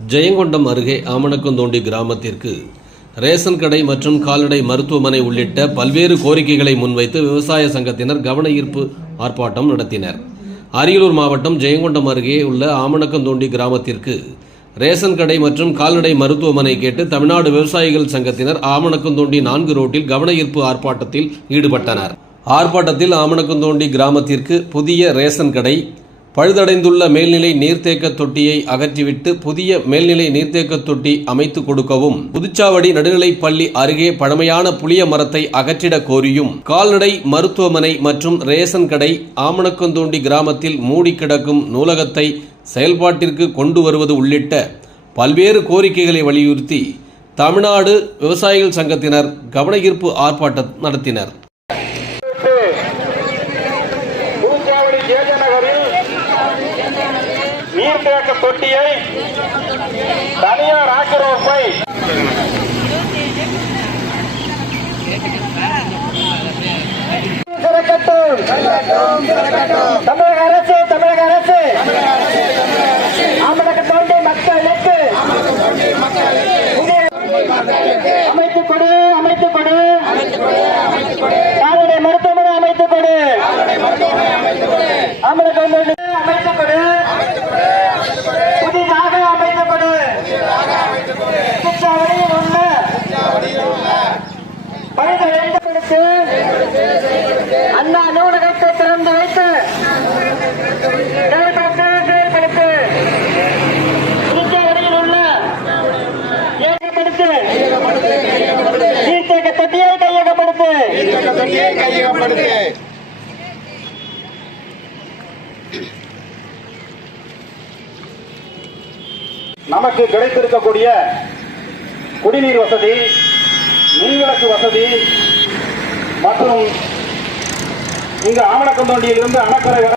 ஜெயங்கொண்டம் அருகே ஆமணக்கந்தோண்டி கிராமத்திற்கு ரேஷன் கடை மற்றும் கால்நடை மருத்துவமனை உள்ளிட்ட பல்வேறு கோரிக்கைகளை முன்வைத்து விவசாய சங்கத்தினர் கவன ஈர்ப்பு ஆர்ப்பாட்டம் நடத்தினர். அரியலூர் மாவட்டம் ஜெயங்கொண்டம் அருகே உள்ள ஆமணக்கந்தோண்டி கிராமத்திற்கு ரேஷன் கடை மற்றும் கால்நடை மருத்துவமனை கேட்டு தமிழ்நாடு விவசாயிகள் சங்கத்தினர் ஆமணக்கந்தோண்டி 4 ரோட்டில் கவன ஈர்ப்பு ஆர்ப்பாட்டத்தில் ஈடுபட்டனர். ஆர்ப்பாட்டத்தில் ஆமணக்கந்தோண்டி கிராமத்திற்கு புதிய ரேஷன் கடை, பழுதடைந்துள்ள மேல்நிலை நீர்த்தேக்க தொட்டியை அகற்றிவிட்டு புதிய மேல்நிலை நீர்த்தேக்க தொட்டி அமைத்து கொடுக்கவும், புதுச்சாவடி நடுநிலைப் பள்ளி அருகே பழமையான புளிய மரத்தை அகற்றிட கோரியும், கால்நடை மருத்துவமனை மற்றும் ரேஷன் கடை, ஆமணக்கந்தோண்டி கிராமத்தில் மூடி கிடக்கும் நூலகத்தை செயல்பாட்டிற்கு கொண்டு வருவது உள்ளிட்ட பல்வேறு கோரிக்கைகளை வலியுறுத்தி தமிழ்நாடு விவசாயிகள் சங்கத்தினர் கவன ஈர்ப்பு ஆர்ப்பாட்டம் நடத்தினர். நீர்த்தேக்க தொட்டியை தனியார் ஆக்கிரமிப்பை தமிழக அரசு ஆமணக்கந்தோண்டி மக்களுக்கு அமைத்துக் கொடு கால்நடை மருத்துவமனை அமைத்துக் கொடு, ஆமணக்கந்தோண்டி அமைத்துக் கொடு, புதிதாக அமைத்துக் கொடு, புதுச்சாவடியில் உள்ள பழுதடைந்தவர்களுக்கு அண்ணா நூலகத்தை திறந்து வைத்து செயல்படுத்து, புதுச்சாவடியில் உள்ள நீர்த்தேக்க தொட்டியை கையகப்படுத்து. நமக்கு கிடைத்திருக்கக்கூடிய குடிநீர் வசதி, மின்விளக்கு வசதி மற்றும் இங்கு ஆமணக்கந்தோண்டியில் இருந்து அணக்கரை வர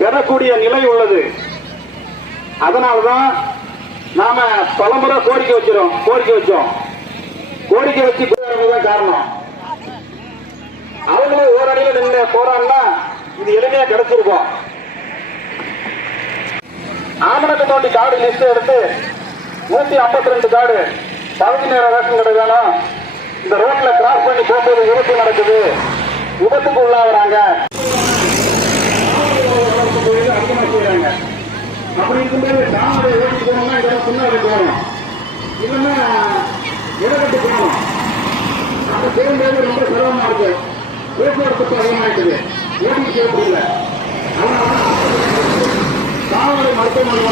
பெறக்கூடிய நிலை உள்ளது. அதனால்தான் நாம பலமுறை கோரிக்கை வச்சோம். கோரிக்கை வச்சு காரணம் அவங்களும் ஓரணியில் நின்று போறாங்கன்னா இது எளிமையா கிடைச்சிருக்கும். ஆமணக்கந்தோண்டி கார்டு லிஸ்ட் எடுத்து 152 கார்டு பகுதி நேர ரேஷன் கடை வேணும். இந்த ரோட்ல கிராஸ் பண்ணி போகும்போது விபத்து நடக்குது, விபத்துக்கு உள்ளாகிறாங்க. அப்படி இருக்கும்போது தாமரை ஓட்டி போகணும்னா இதெல்லாம் பின்னாடி போகணும், இல்லைன்னா இடப்பட்டு போகணும். அப்ப போகும்போது ரொம்ப சிரமமா இருக்கு, போக்குவரத்து அதிகமாயிட்டது, ஓட்டிட்டு போக முடியல. அதனால தாமரை மருத்துவமனை